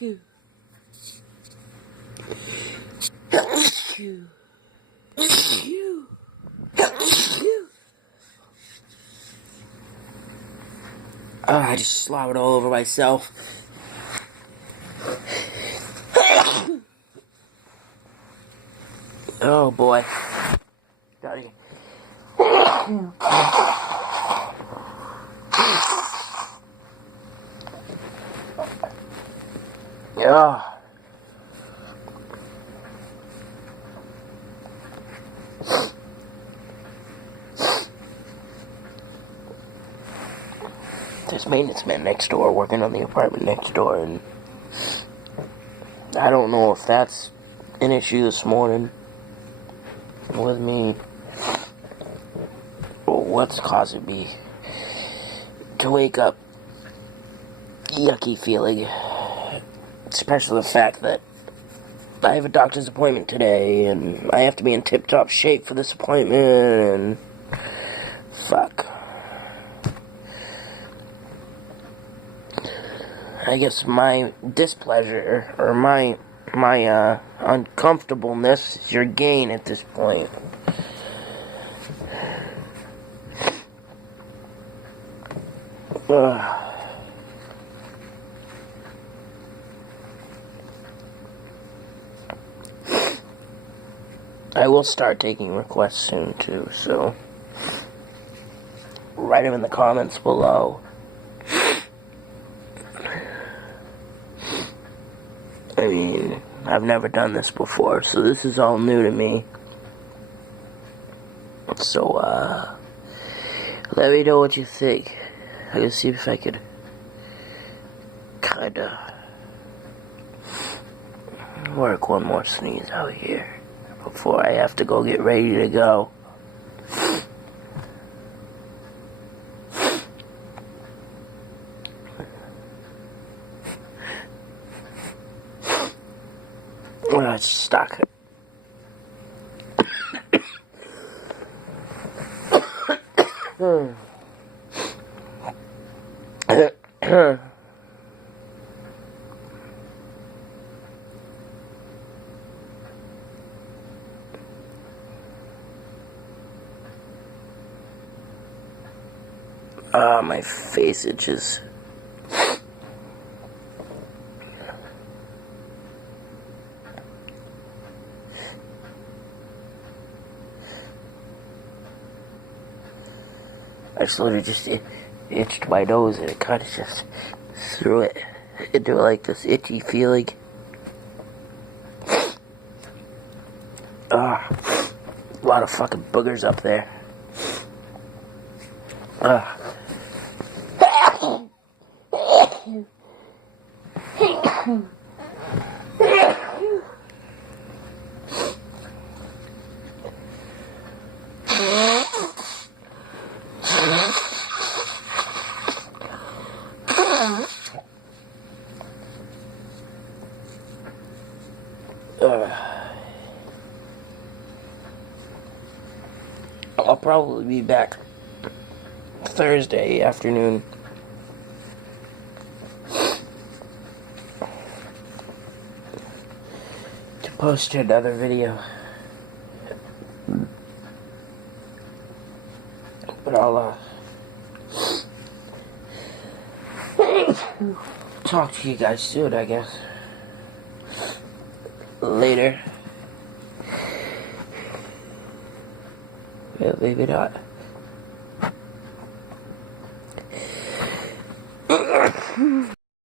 I just slobbered all over myself. Oh boy. Got it. Yeah. There's maintenance man next door working on the apartment next door, and I don't know if that's an issue this morning with me, or what's causing me to wake up yucky feeling, especially the fact that I have a doctor's appointment today, and I have to be in tip-top shape for this appointment, and fuck. I guess my displeasure, or my uncomfortableness is your gain at this point. I will start taking requests soon too, so write them in the comments below. I mean, I've never done this before, so this is all new to me. So, let me know what you think. I can see if I could kinda work one more sneeze out here before I have to go get ready to go. Well, it's stuck. My face itches. I slowly just itched my nose, and it kind of just threw it into like this itchy feeling. A lot of fucking boogers up there. I'll probably be back Thursday afternoon. To post another video. But I'll talk to you guys soon, I guess. Later. Yeah, maybe not.